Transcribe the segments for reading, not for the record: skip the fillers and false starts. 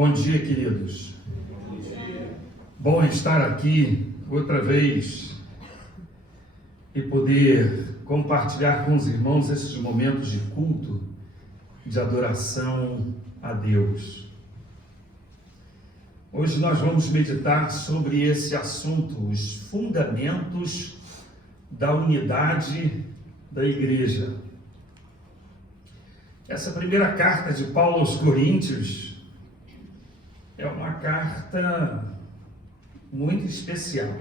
Bom dia, queridos. Bom estar aqui outra vez e poder compartilhar com os irmãos esses momentos de culto, de adoração a Deus. Hoje nós vamos meditar sobre esse assunto, os fundamentos da unidade da igreja. Essa primeira carta de Paulo aos Coríntios é uma carta muito especial,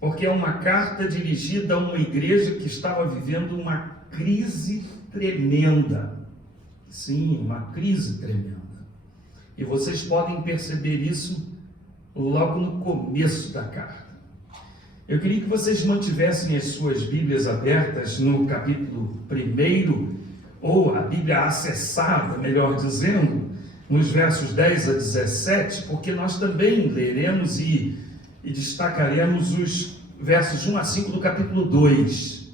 porque é uma carta dirigida a uma igreja que estava vivendo uma crise tremenda. Sim, uma crise tremenda. E vocês podem perceber isso logo no começo da carta. Eu queria que vocês mantivessem as suas Bíblias abertas no capítulo 1, ou a Bíblia acessada, melhor dizendo, nos versos 10 a 17, porque nós também leremos e destacaremos os versos 1 a 5 do capítulo 2.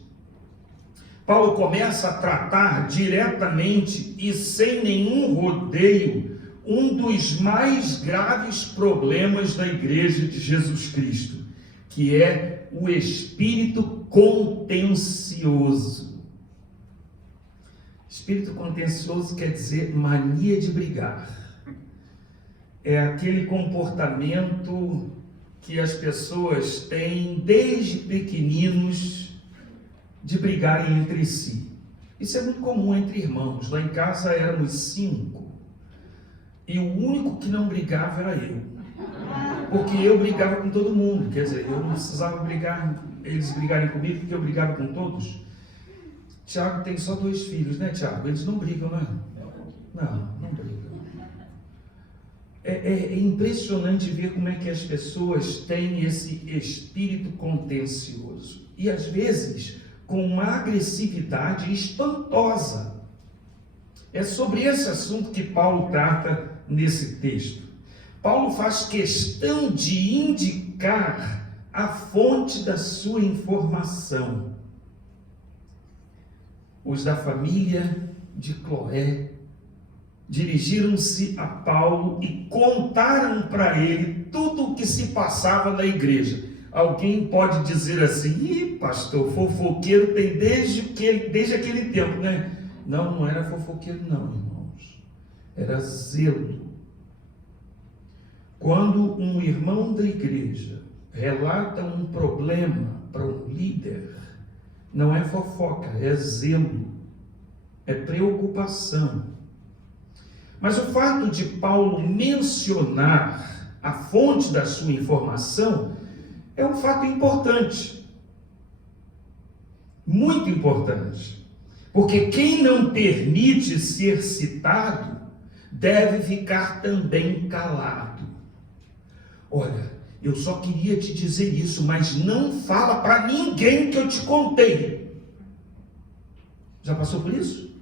Paulo começa a tratar diretamente e sem nenhum rodeio um dos mais graves problemas da igreja de Jesus Cristo, que é o espírito contencioso. Espírito contencioso quer dizer mania de brigar. É aquele comportamento que as pessoas têm desde pequeninos de brigarem entre si. Isso é muito comum entre irmãos. Lá em casa éramos 5 e o único que não brigava era eu, porque eu brigava com todo mundo. Quer dizer, eu não precisava brigar, eles brigarem comigo, porque eu brigava com todos. Tiago tem só 2 filhos, né, Tiago? Eles não brigam, não é? Não brigam. É impressionante ver como é que as pessoas têm esse espírito contencioso. E às vezes com uma agressividade espantosa. É sobre esse assunto que Paulo trata nesse texto. Paulo faz questão de indicar a fonte da sua informação. Os da família de Cloé dirigiram-se a Paulo e contaram para ele tudo o que se passava na igreja. Alguém pode dizer assim: pastor, fofoqueiro tem desde aquele tempo, né? Não era fofoqueiro não, irmãos. Era zelo. Quando um irmão da igreja relata um problema para um líder, não é fofoca, é zelo, é preocupação. Mas o fato de Paulo mencionar a fonte da sua informação é um fato importante, muito importante, porque quem não permite ser citado deve ficar também calado. Olha, eu só queria te dizer isso, mas não fala para ninguém que eu te contei. Já passou por isso?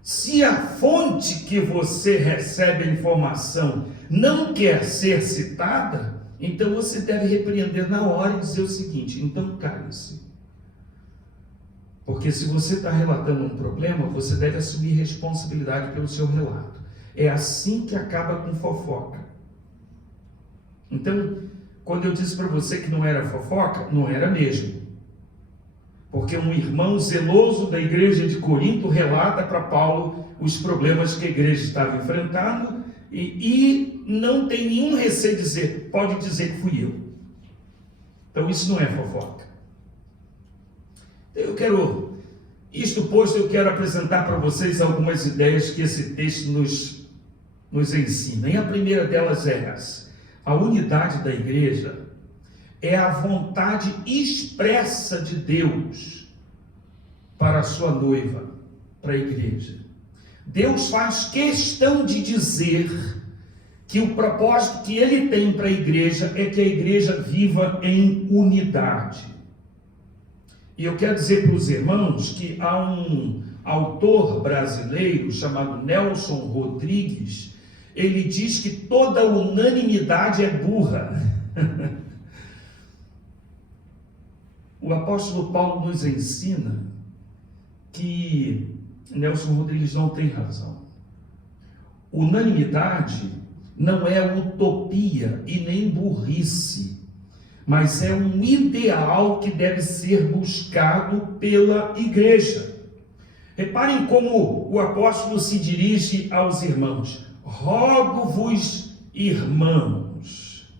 Se a fonte que você recebe a informação não quer ser citada, então você deve repreender na hora e dizer o seguinte: então cale-se. Porque se você está relatando um problema, você deve assumir responsabilidade pelo seu relato. É assim que acaba com fofoca. Então, quando eu disse para você que não era fofoca, não era mesmo. Porque um irmão zeloso da igreja de Corinto relata para Paulo os problemas que a igreja estava enfrentando e não tem nenhum receio de dizer: pode dizer que fui eu. Então isso não é fofoca. Isto posto, eu quero apresentar para vocês algumas ideias que esse texto nos ensina. E a primeira delas é essa: a unidade da igreja é a vontade expressa de Deus para a sua noiva, para a igreja. Deus faz questão de dizer que o propósito que Ele tem para a igreja é que a igreja viva em unidade. E eu quero dizer para os irmãos que há um autor brasileiro chamado Nelson Rodrigues. Ele diz que toda unanimidade é burra. O apóstolo Paulo nos ensina que Nelson Rodrigues não tem razão. Unanimidade não é utopia e nem burrice, mas é um ideal que deve ser buscado pela igreja. Reparem como o apóstolo se dirige aos irmãos: rogo-vos, irmãos.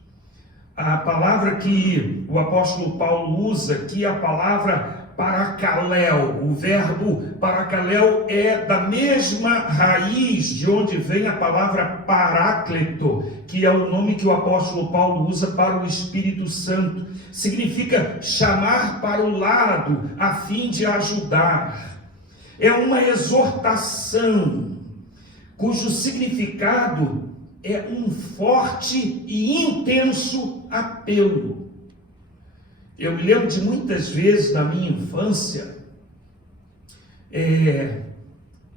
A palavra que o apóstolo Paulo usa aqui é a palavra paracaléu. O verbo paracaléu é da mesma raiz de onde vem a palavra paráclito, que é o nome que o apóstolo Paulo usa para o Espírito Santo. Significa chamar para o lado, a fim de ajudar. É uma exortação, cujo significado é um forte e intenso apelo. Eu me lembro de muitas vezes na minha infância,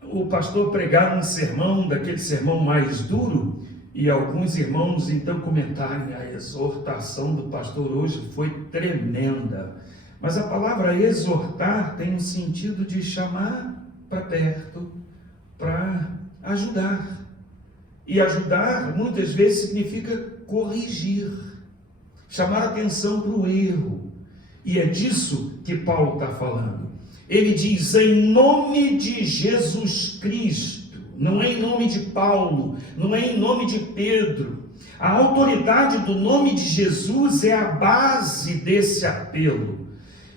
o pastor pregar um sermão, daquele sermão mais duro, e alguns irmãos então comentarem: a exortação do pastor hoje foi tremenda. Mas a palavra exortar tem o sentido de chamar para perto, para ajudar. E ajudar muitas vezes significa corrigir, chamar atenção para o erro. E é disso que Paulo está falando. Ele diz: em nome de Jesus Cristo, não é em nome de Paulo, não é em nome de Pedro. A autoridade do nome de Jesus é a base desse apelo.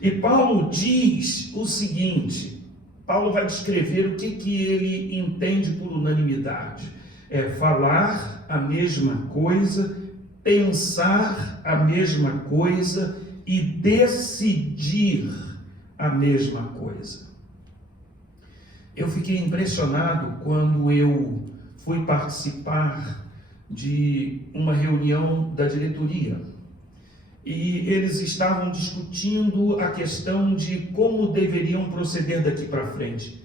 E Paulo diz o seguinte: Paulo vai descrever o que ele entende por unanimidade. É falar a mesma coisa, pensar a mesma coisa e decidir a mesma coisa. Eu fiquei impressionado quando eu fui participar de uma reunião da diretoria. E eles estavam discutindo a questão de como deveriam proceder daqui para frente.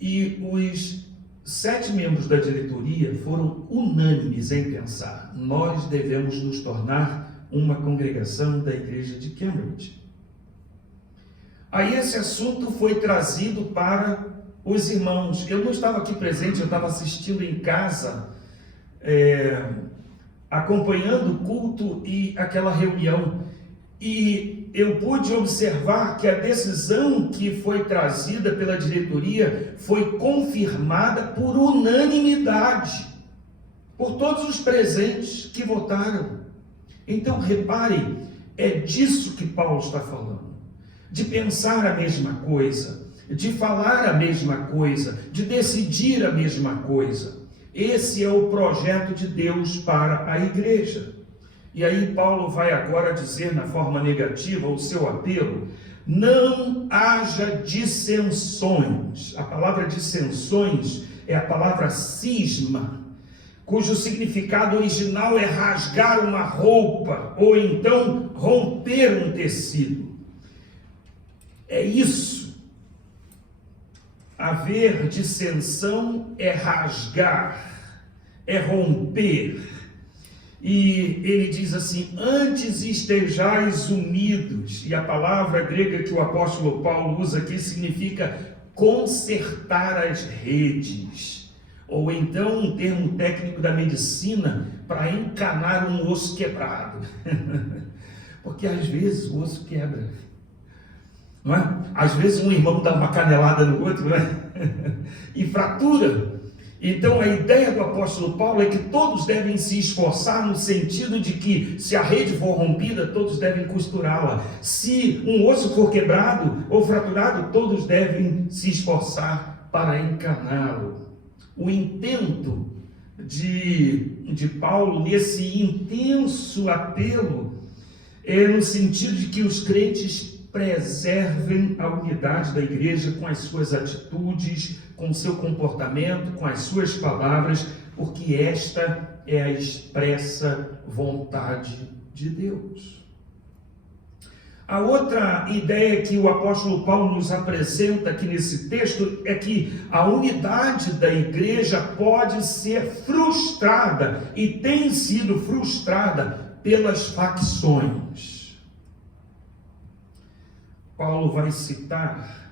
E os 7 membros da diretoria foram unânimes em pensar: nós devemos nos tornar uma congregação da igreja de Cambridge. Aí esse assunto foi trazido para os irmãos. Eu não estava aqui presente, eu estava assistindo em casa, acompanhando o culto e aquela reunião, e eu pude observar que a decisão que foi trazida pela diretoria foi confirmada por unanimidade, por todos os presentes que votaram. Então reparem, é disso que Paulo está falando, de pensar a mesma coisa, de falar a mesma coisa, de decidir a mesma coisa. Esse é o projeto de Deus para a igreja. E aí Paulo vai agora dizer na forma negativa o seu apelo: não haja dissensões. A palavra dissensões é a palavra cisma, cujo significado original é rasgar uma roupa ou então romper um tecido. É isso. Haver dissensão é rasgar, é romper. E ele diz assim: antes estejais unidos. E a palavra grega que o apóstolo Paulo usa aqui significa consertar as redes, ou então um termo técnico da medicina para encanar um osso quebrado. Porque às vezes o osso quebra, não é? Às vezes um irmão dá uma canelada no outro, não é? E fratura. Então a ideia do apóstolo Paulo é que todos devem se esforçar, no sentido de que se a rede for rompida, todos devem costurá-la. Se um osso for quebrado ou fraturado, todos devem se esforçar para encaná-lo. O intento de Paulo nesse intenso apelo é no sentido de que os crentes preservem a unidade da igreja com as suas atitudes, com o seu comportamento, com as suas palavras, porque esta é a expressa vontade de Deus. A outra ideia que o apóstolo Paulo nos apresenta aqui nesse texto é que a unidade da igreja pode ser frustrada e tem sido frustrada pelas facções. Paulo vai citar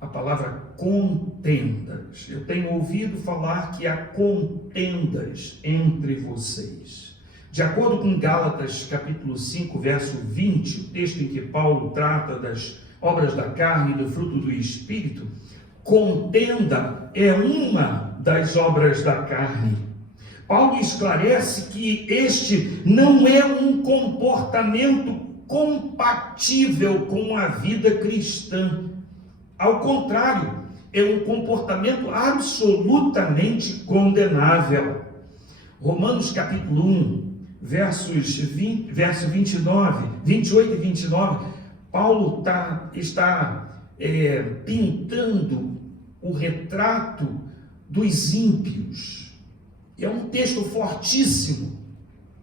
a palavra contendas. Eu tenho ouvido falar que há contendas entre vocês. De acordo com Gálatas capítulo 5, verso 20, o texto em que Paulo trata das obras da carne e do fruto do Espírito, contenda é uma das obras da carne. Paulo esclarece que este não é um comportamento compatível com a vida cristã. Ao contrário, é um comportamento absolutamente condenável. Romanos capítulo 1, verso 29, 28 e 29, Paulo está pintando o retrato dos ímpios. É um texto fortíssimo,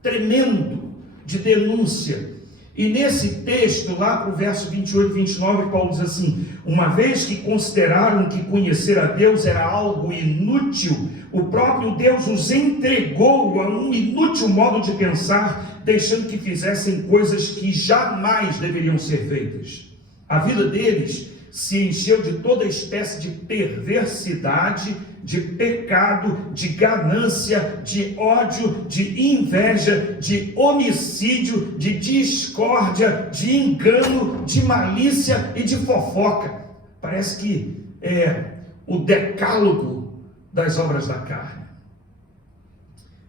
tremendo, de denúncia. E nesse texto, lá para o verso 28 e 29, Paulo diz assim: uma vez que consideraram que conhecer a Deus era algo inútil, o próprio Deus os entregou a um inútil modo de pensar, deixando que fizessem coisas que jamais deveriam ser feitas. A vida deles se encheu de toda espécie de perversidade, de pecado, de ganância, de ódio, de inveja, de homicídio, de discórdia, de engano, de malícia e de fofoca. Parece que é o decálogo das obras da carne.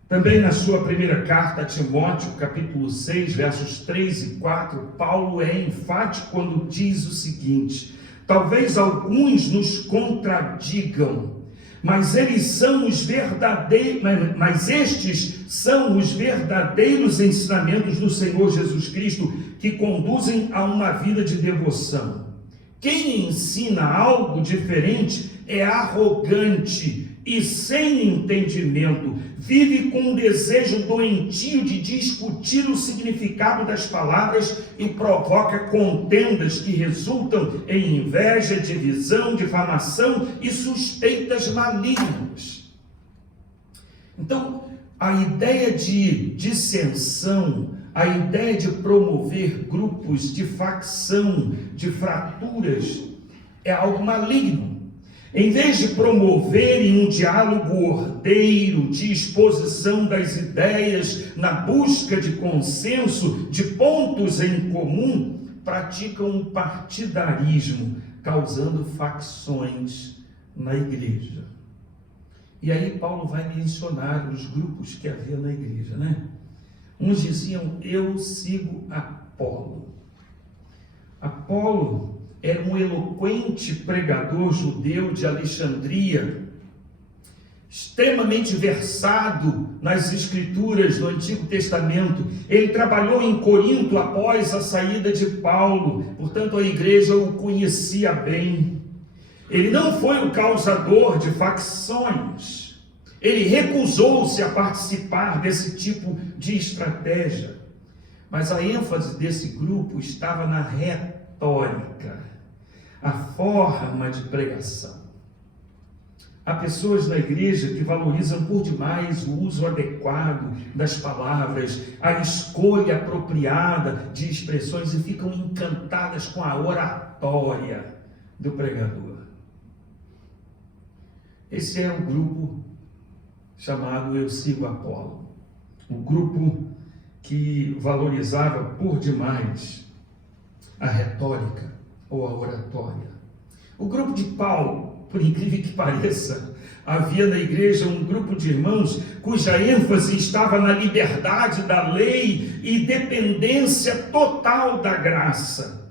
Também na sua primeira carta a Timóteo, capítulo 6, versos 3 e 4, Paulo é enfático quando diz o seguinte: talvez alguns nos contradigam, mas estes são os verdadeiros ensinamentos do Senhor Jesus Cristo, que conduzem a uma vida de devoção. Quem ensina algo diferente é arrogante e sem entendimento, vive com um desejo doentio de discutir o significado das palavras e provoca contendas que resultam em inveja, divisão, difamação e suspeitas malignas. Então, a ideia de dissensão, a ideia de promover grupos de facção, de fraturas, é algo maligno. Em vez de promoverem um diálogo ordeiro, de exposição das ideias, na busca de consenso, de pontos em comum, praticam um partidarismo, causando facções na igreja. E aí Paulo vai mencionar os grupos que havia na igreja, né? Uns diziam: eu sigo Apolo. Apolo era um eloquente pregador judeu de Alexandria, extremamente versado nas escrituras do Antigo Testamento. Ele trabalhou em Corinto após a saída de Paulo, portanto a igreja o conhecia bem. Ele não foi o causador de facções, ele recusou-se a participar desse tipo de estratégia, mas a ênfase desse grupo estava na retórica, a forma de pregação. Há pessoas na igreja que valorizam por demais o uso adequado das palavras, a escolha apropriada de expressões e ficam encantadas com a oratória do pregador. Esse era o grupo chamado Eu Sigo Apolo, o grupo que valorizava por demais a retórica ou a oratória. O grupo de Paulo, por incrível que pareça, havia na igreja um grupo de irmãos cuja ênfase estava na liberdade da lei e dependência total da graça.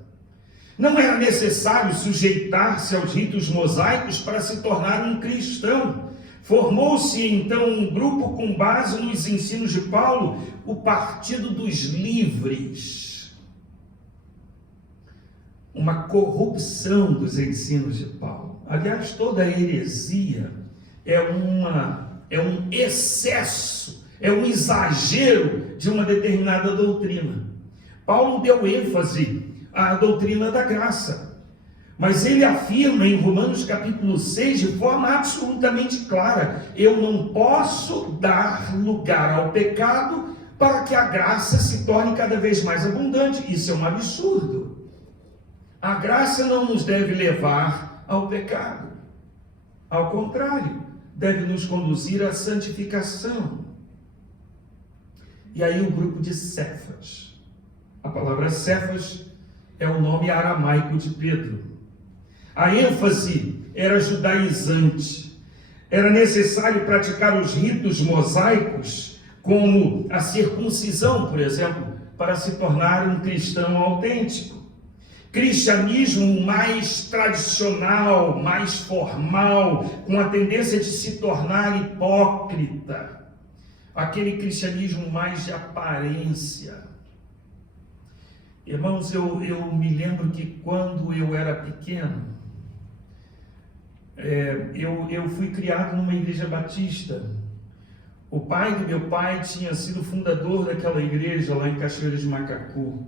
Não era necessário sujeitar-se aos ritos mosaicos para se tornar um cristão. Formou-se então um grupo com base nos ensinos de Paulo, o Partido dos Livres. Uma corrupção dos ensinos de Paulo. Aliás, toda heresia é um excesso, é um exagero de uma determinada doutrina. Paulo deu ênfase à doutrina da graça, mas ele afirma em Romanos capítulo 6 de forma absolutamente clara: eu não posso dar lugar ao pecado para que a graça se torne cada vez mais abundante. Isso é um absurdo. A graça não nos deve levar ao pecado. Ao contrário, deve nos conduzir à santificação. E aí o grupo de Cefas. A palavra Cefas é o nome aramaico de Pedro. A ênfase era judaizante. Era necessário praticar os ritos mosaicos, como a circuncisão, por exemplo, para se tornar um cristão autêntico. Cristianismo mais tradicional, mais formal, com a tendência de se tornar hipócrita. Aquele cristianismo mais de aparência. Irmãos, eu me lembro que quando eu era pequeno, eu fui criado numa igreja batista. O pai do meu pai tinha sido fundador daquela igreja lá em Cachoeira de Macacu.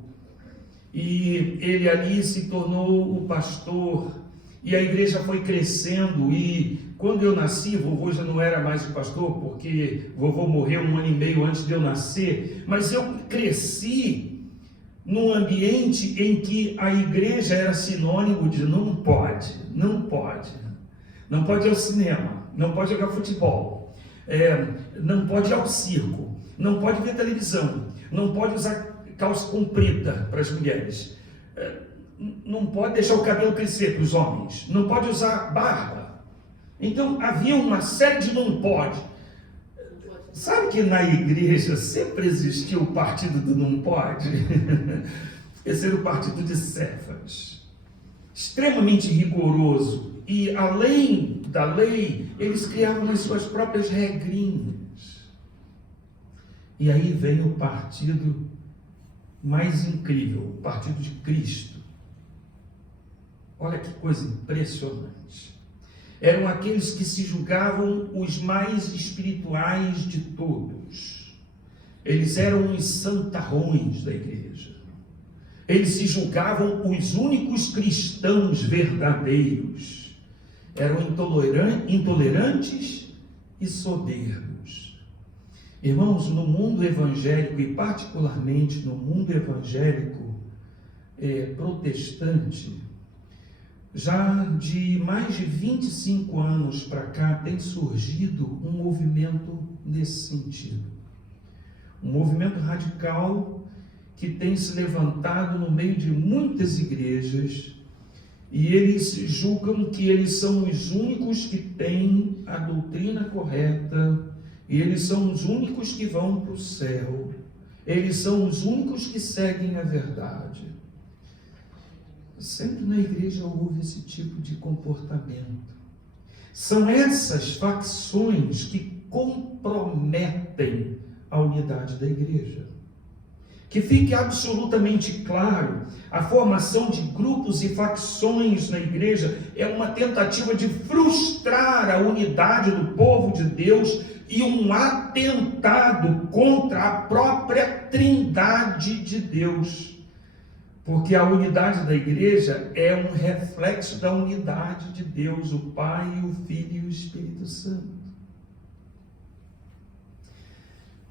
E ele ali se tornou o pastor. E a igreja foi crescendo. E quando eu nasci, vovô já não era mais o pastor, porque vovô morreu 1 ano e meio antes de eu nascer. Mas eu cresci num ambiente em que a igreja era sinônimo de não pode. Não pode ir ao cinema, não pode jogar futebol, não pode ir ao circo, não pode ver televisão, não pode usar calça comprida para as mulheres, não pode deixar o cabelo crescer para os homens, não pode usar barba. Então havia uma série de não pode. Sabe que na igreja sempre existiu o partido do não pode? Esse era o partido de Cefas, extremamente rigoroso. E além da lei, eles criavam as suas próprias regrinhas. E aí vem o partido mais incrível, o partido de Cristo. Olha que coisa impressionante. Eram aqueles que se julgavam os mais espirituais de todos. Eles eram os santarrões da igreja. Eles se julgavam os únicos cristãos verdadeiros. Eram intolerantes e soberbos. Irmãos, no mundo evangélico, e particularmente no mundo evangélico protestante, já de mais de 25 anos para cá tem surgido um movimento nesse sentido. Um movimento radical que tem se levantado no meio de muitas igrejas. E eles julgam que eles são os únicos que têm a doutrina correta, e eles são os únicos que vão para o céu, eles são os únicos que seguem a verdade. Sempre na igreja houve esse tipo de comportamento. São essas facções que comprometem a unidade da igreja. Que fique absolutamente claro, a formação de grupos e facções na igreja é uma tentativa de frustrar a unidade do povo de Deus e um atentado contra a própria trindade de Deus. Porque a unidade da igreja é um reflexo da unidade de Deus, o Pai, o Filho e o Espírito Santo.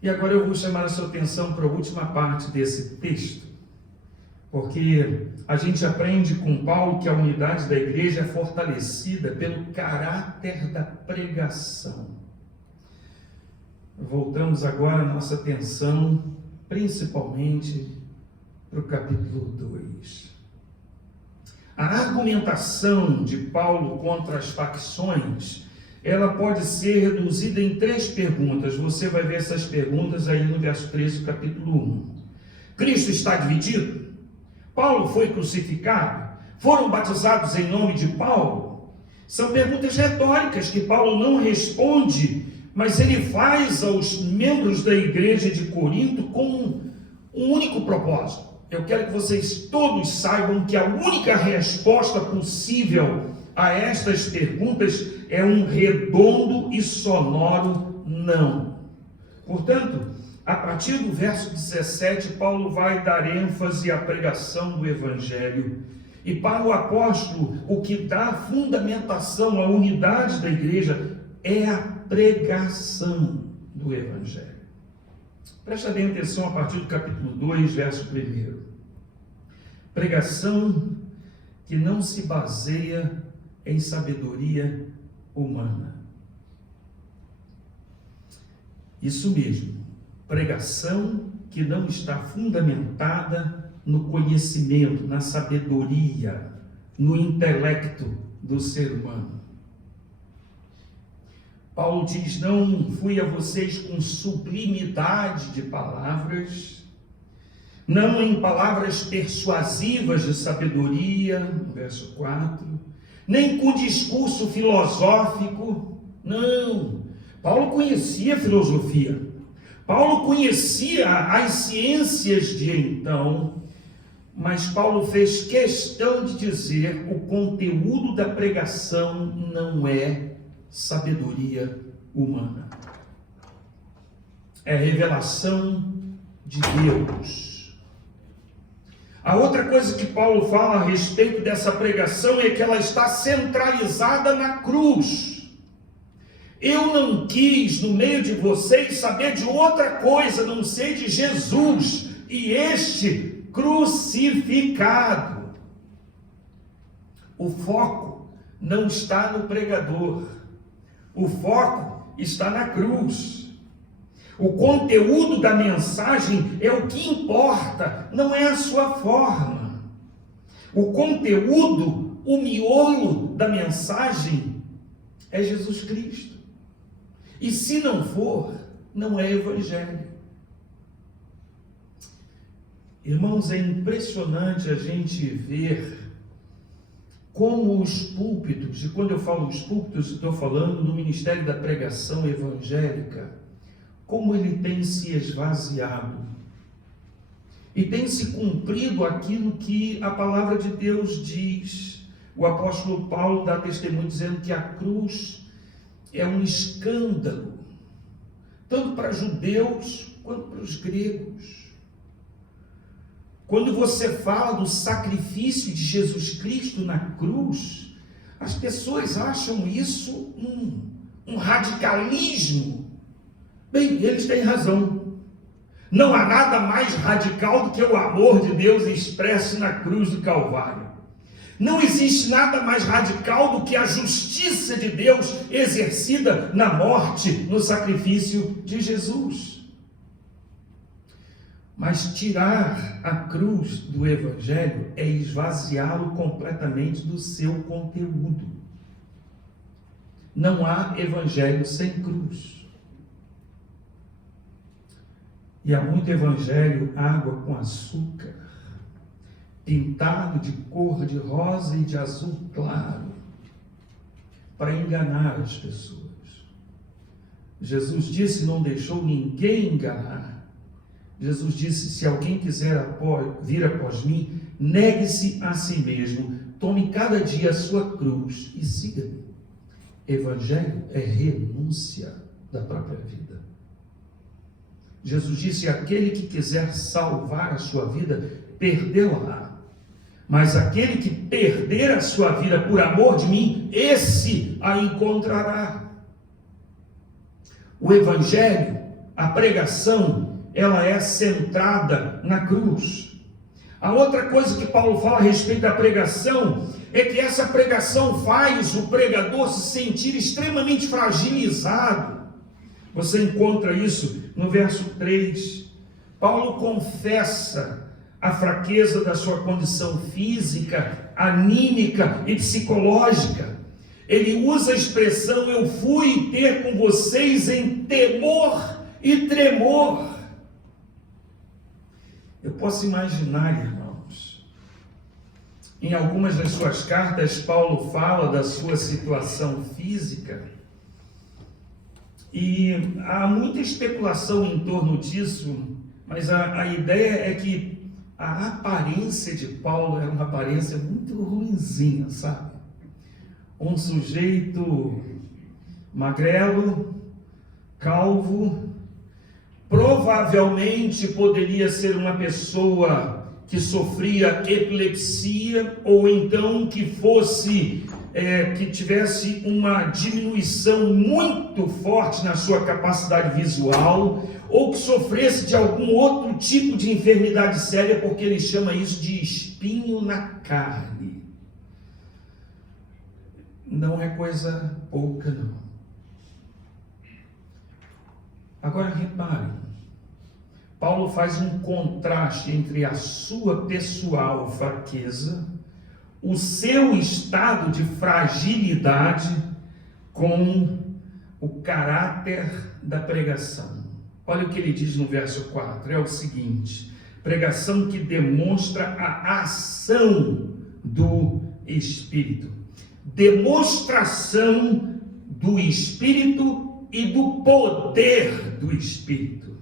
E agora eu vou chamar a sua atenção para a última parte desse texto, porque a gente aprende com Paulo que a unidade da igreja é fortalecida pelo caráter da pregação. Voltamos agora a nossa atenção principalmente para o capítulo 2. A argumentação de Paulo contra as facções, ela pode ser reduzida em 3 perguntas. Você vai ver essas perguntas aí no verso 13 do capítulo 1. Cristo está dividido? Paulo foi crucificado? Foram batizados em nome de Paulo? São perguntas retóricas que Paulo não responde, mas ele faz aos membros da igreja de Corinto com um único propósito. Eu quero que vocês todos saibam que a única resposta possível a estas perguntas é um redondo e sonoro não. Portanto, a partir do verso 17, Paulo vai dar ênfase à pregação do Evangelho. E para o apóstolo, o que dá fundamentação à unidade da igreja é a pregação do Evangelho. Presta bem atenção a partir do capítulo 2, verso 1. Pregação que não se baseia em sabedoria humana. Isso mesmo, pregação que não está fundamentada no conhecimento, na sabedoria, no intelecto do ser humano. Paulo diz: não fui a vocês com sublimidade de palavras, não em palavras persuasivas de sabedoria, no verso 4, nem com discurso filosófico, não. Paulo conhecia filosofia, Paulo conhecia as ciências de então, mas Paulo fez questão de dizer: o conteúdo da pregação não é sabedoria humana, é revelação de Deus. A outra coisa que Paulo fala a respeito dessa pregação é que ela está centralizada na cruz. Eu não quis no meio de vocês saber de outra coisa, a não ser de Jesus e este crucificado. O foco não está no pregador, o foco está na cruz. O conteúdo da mensagem é o que importa, não é a sua forma. O conteúdo, o miolo da mensagem é Jesus Cristo. E se não for, não é evangelho. Irmãos, é impressionante a gente ver como os púlpitos, e quando eu falo os púlpitos, estou falando no ministério da pregação evangélica, como ele tem se esvaziado e tem se cumprido aquilo que a palavra de Deus diz. O apóstolo Paulo dá testemunho dizendo que a cruz é um escândalo, tanto para judeus quanto para os gregos. Quando você fala do sacrifício de Jesus Cristo na cruz, as pessoas acham isso um radicalismo. Bem, eles têm razão. Não há nada mais radical do que o amor de Deus expresso na cruz do Calvário. Não existe nada mais radical do que a justiça de Deus exercida na morte, no sacrifício de Jesus. Mas tirar a cruz do Evangelho é esvaziá-lo completamente do seu conteúdo. Não há Evangelho sem cruz. E há muito Evangelho água com açúcar, pintado de cor de rosa e de azul claro, para enganar as pessoas. Jesus disse: não deixou ninguém enganar. Jesus disse: se alguém quiser vir após mim, negue-se a si mesmo, tome cada dia a sua cruz e siga-me. Evangelho é renúncia da própria vida. Jesus disse: aquele que quiser salvar a sua vida, perdê-la. Mas aquele que perder a sua vida por amor de mim, esse a encontrará. O Evangelho, a pregação, ela é centrada na cruz. A outra coisa que Paulo fala a respeito da pregação é que essa pregação faz o pregador se sentir extremamente fragilizado. Você encontra isso no verso 3. Paulo confessa a fraqueza da sua condição física, anímica e psicológica. Ele usa a expressão: eu fui ter com vocês em temor e tremor. Eu posso imaginar, irmãos, em algumas das suas cartas, Paulo fala da sua situação física, e há muita especulação em torno disso, mas a ideia é que a aparência de Paulo era uma aparência muito ruinzinha, sabe? Um sujeito magrelo, calvo, provavelmente poderia ser uma pessoa que sofria epilepsia, ou então que que tivesse uma diminuição muito forte na sua capacidade visual, ou que sofresse de algum outro tipo de enfermidade séria, porque ele chama isso de espinho na carne. não é coisa pouca, não. Agora reparem, Paulo faz um contraste entre a sua pessoal fraqueza, o seu estado de fragilidade, com o caráter da pregação. Olha o que ele diz no verso 4, é o seguinte: pregação que demonstra a ação do Espírito. Demonstração do Espírito e do poder do Espírito.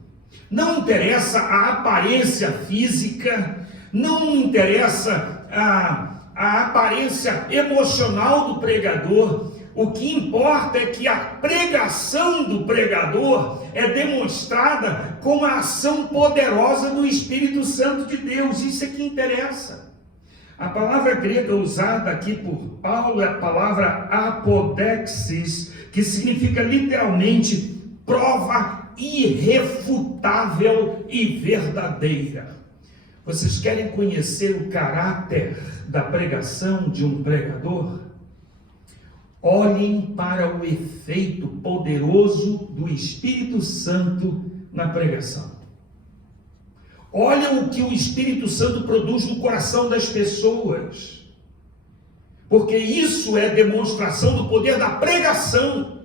Não interessa a aparência física, não interessa a aparência emocional do pregador. O que importa é que a pregação do pregador é demonstrada com a ação poderosa do Espírito Santo de Deus. Isso é que interessa. A palavra grega usada aqui por Paulo é a palavra apodexis, que significa literalmente prova irrefutável e verdadeira. Vocês querem conhecer o caráter da pregação de um pregador? Olhem para o efeito poderoso do Espírito Santo na pregação. Olhem o que o Espírito Santo produz no coração das pessoas, porque isso é demonstração do poder da pregação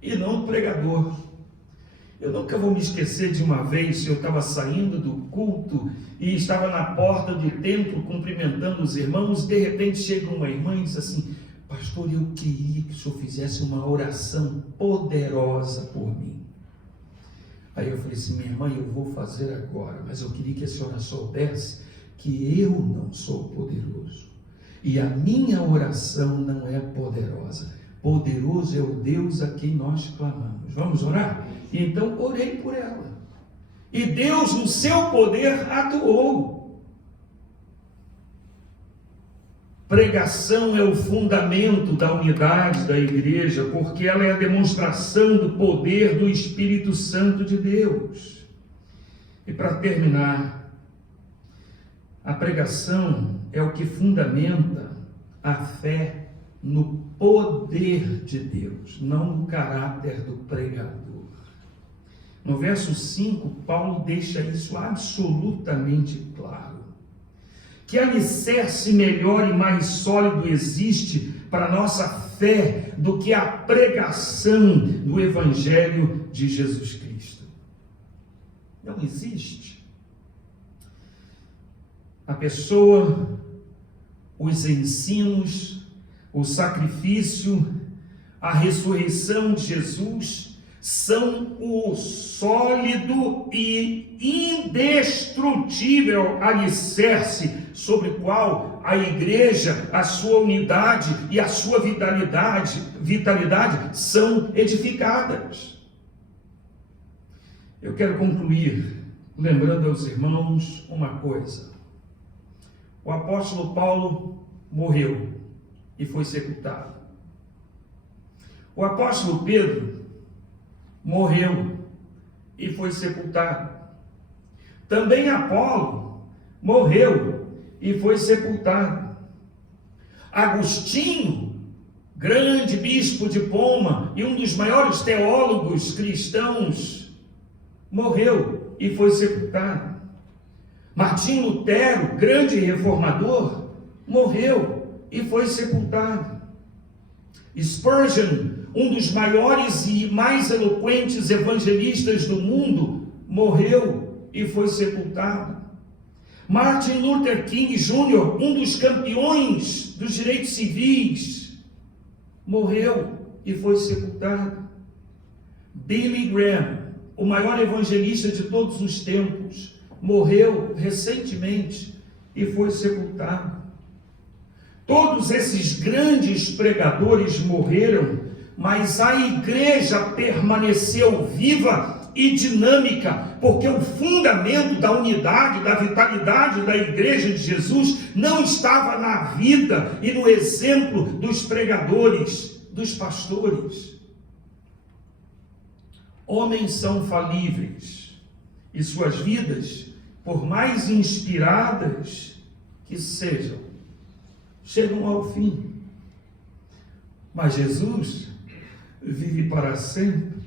e não do pregador. Eu nunca vou me esquecer de uma vez, eu estava saindo do culto e estava na porta do templo cumprimentando os irmãos. De repente chega uma irmã e diz assim: pastor, eu queria que o senhor fizesse uma oração poderosa por mim. Aí eu falei assim: minha irmã, eu vou fazer agora, mas eu queria que a senhora soubesse que eu não sou poderoso e a minha oração não é poderosa. Poderoso é o Deus a quem nós clamamos. Vamos orar? E então orei por ela. E Deus, no seu poder, atuou. Pregação é o fundamento da unidade da igreja, porque ela é a demonstração do poder do Espírito Santo de Deus. E para terminar, a pregação é o que fundamenta a fé no poder de Deus, não no caráter do pregador. No verso 5, Paulo deixa isso absolutamente claro. Que alicerce melhor e mais sólido existe para a nossa fé do que a pregação do Evangelho de Jesus Cristo? Não existe. A pessoa, os ensinos, o sacrifício, a ressurreição de Jesus são o sólido e indestrutível alicerce sobre o qual a igreja, a sua unidade e a sua vitalidade são edificadas. Eu quero concluir lembrando aos irmãos uma coisa. O apóstolo Paulo morreu e foi sepultado. O apóstolo Pedro morreu e foi sepultado. Também Apolo morreu e foi sepultado. Agostinho, grande bispo de Poma e um dos maiores teólogos cristãos, morreu e foi sepultado. Martim Lutero, grande reformador, morreu e foi sepultado. Spurgeon, um dos maiores e mais eloquentes evangelistas do mundo, morreu e foi sepultado. Martin Luther King Jr., um dos campeões dos direitos civis, morreu e foi sepultado. Billy Graham, o maior evangelista de todos os tempos, morreu recentemente e foi sepultado. Todos esses grandes pregadores morreram, mas a igreja permaneceu viva e dinâmica, porque o fundamento da unidade, da vitalidade da igreja de Jesus não estava na vida e no exemplo dos pregadores, dos pastores. Homens são falíveis e suas vidas, por mais inspiradas que sejam, chegam ao fim. Mas Jesus vive para sempre.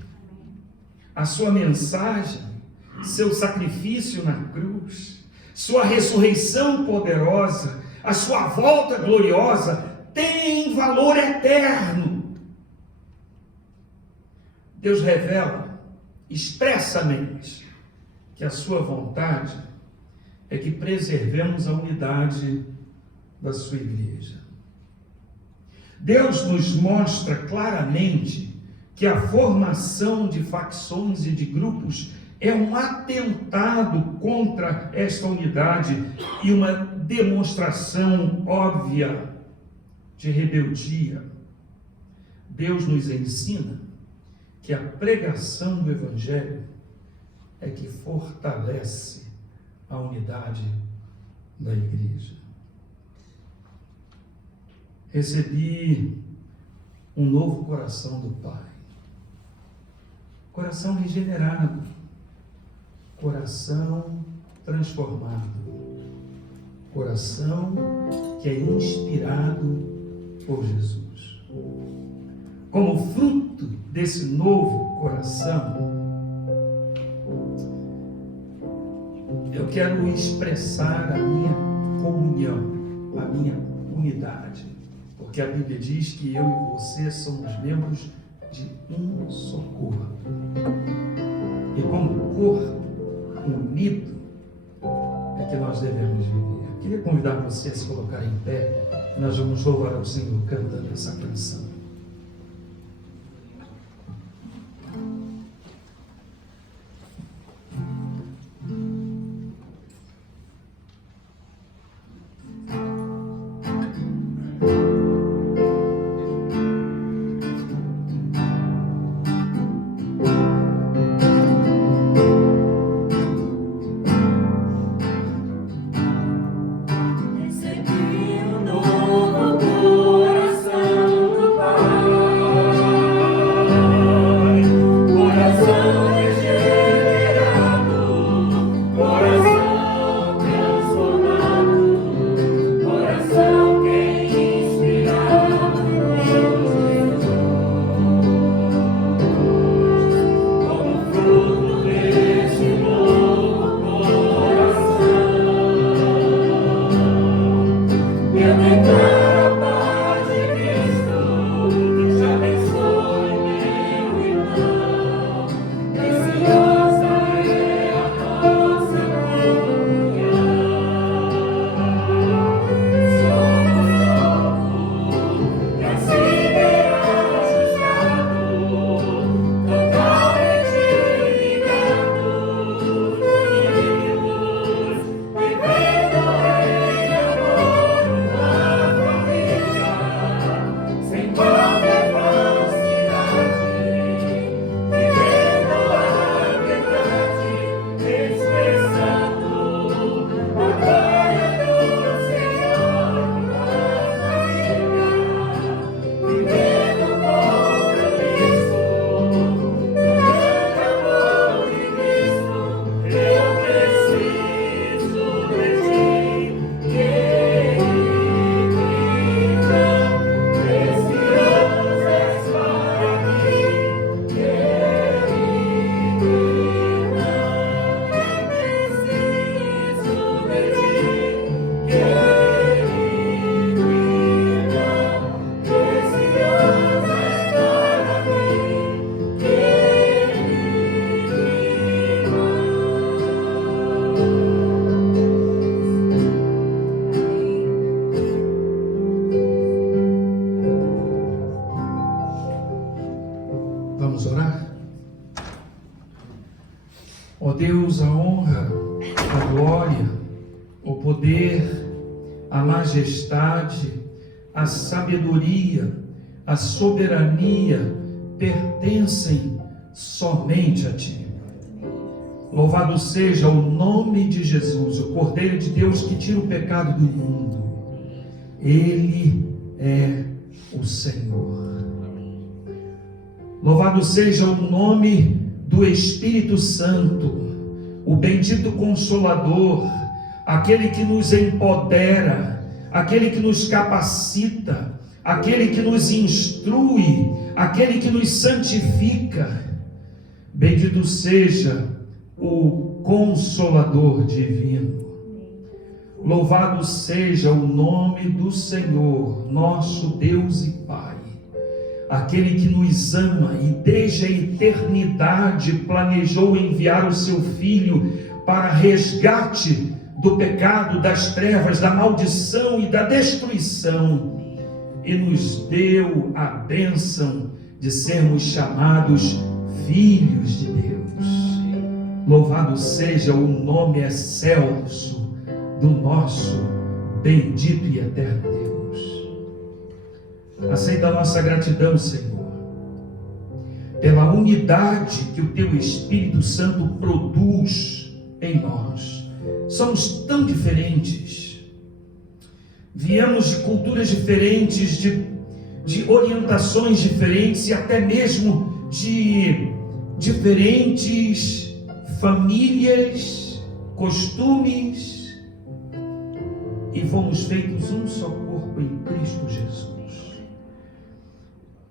A sua mensagem, seu sacrifício na cruz, sua ressurreição poderosa, a sua volta gloriosa tem valor eterno. Deus revela expressamente que a sua vontade é que preservemos a unidade da sua igreja. Deus nos mostra claramente que a formação de facções e de grupos é um atentado contra esta unidade e uma demonstração óbvia de rebeldia. Deus nos ensina que a pregação do Evangelho é que fortalece a unidade da igreja. Recebi um novo coração do Pai, coração regenerado, coração transformado, coração que é inspirado por Jesus. Como fruto desse novo coração, eu quero expressar a minha comunhão, a minha unidade, porque a Bíblia diz que eu e você somos membros de um só corpo. E como corpo unido é que nós devemos viver. Eu queria convidar você a se colocar em pé e nós vamos louvar ao Senhor cantando essa canção. Vamos orar? Ó Deus, a honra, a glória, o poder, a majestade, a sabedoria, a soberania pertencem somente a Ti. Louvado seja o nome de Jesus, o Cordeiro de Deus que tira o pecado do mundo. Ele é o Senhor. Louvado seja o nome do Espírito Santo, o bendito Consolador, aquele que nos empodera, aquele que nos capacita, aquele que nos instrui, aquele que nos santifica. Bendito seja o Consolador divino. Louvado seja o nome do Senhor, nosso Deus e Pai, aquele que nos ama e desde a eternidade planejou enviar o seu Filho para resgate do pecado, das trevas, da maldição e da destruição, e nos deu a bênção de sermos chamados filhos de Deus. Louvado seja o nome excelso do nosso bendito e eterno Deus. Aceita a nossa gratidão, Senhor, pela unidade que o Teu Espírito Santo produz em nós. Somos tão diferentes, viemos de culturas diferentes, de orientações diferentes e até mesmo de diferentes famílias, costumes, e fomos feitos um só corpo em Cristo Jesus.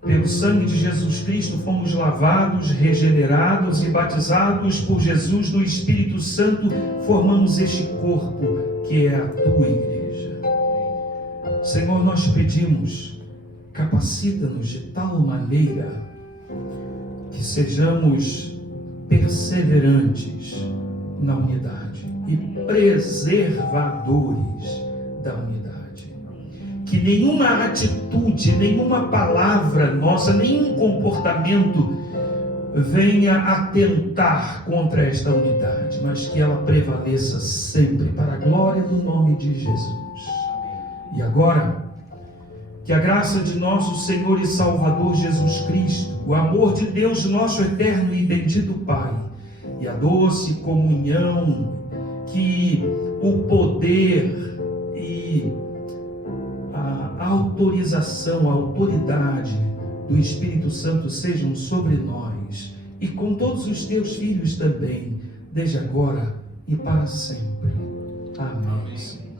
Pelo sangue de Jesus Cristo fomos lavados, regenerados e batizados por Jesus no Espírito Santo, formamos este corpo que é a Tua igreja. Senhor, nós pedimos, capacita-nos de tal maneira que sejamos perseverantes na unidade e preservadores da unidade. Que nenhuma atitude, nenhuma palavra nossa, nenhum comportamento venha atentar contra esta unidade, mas que ela prevaleça sempre para a glória do nome de Jesus. E agora, que a graça de nosso Senhor e Salvador Jesus Cristo, o amor de Deus, nosso eterno e bendito Pai, e a doce comunhão, que o poder e a autorização, a autoridade do Espírito Santo sejam sobre nós e com todos os teus filhos também, desde agora e para sempre. Amém.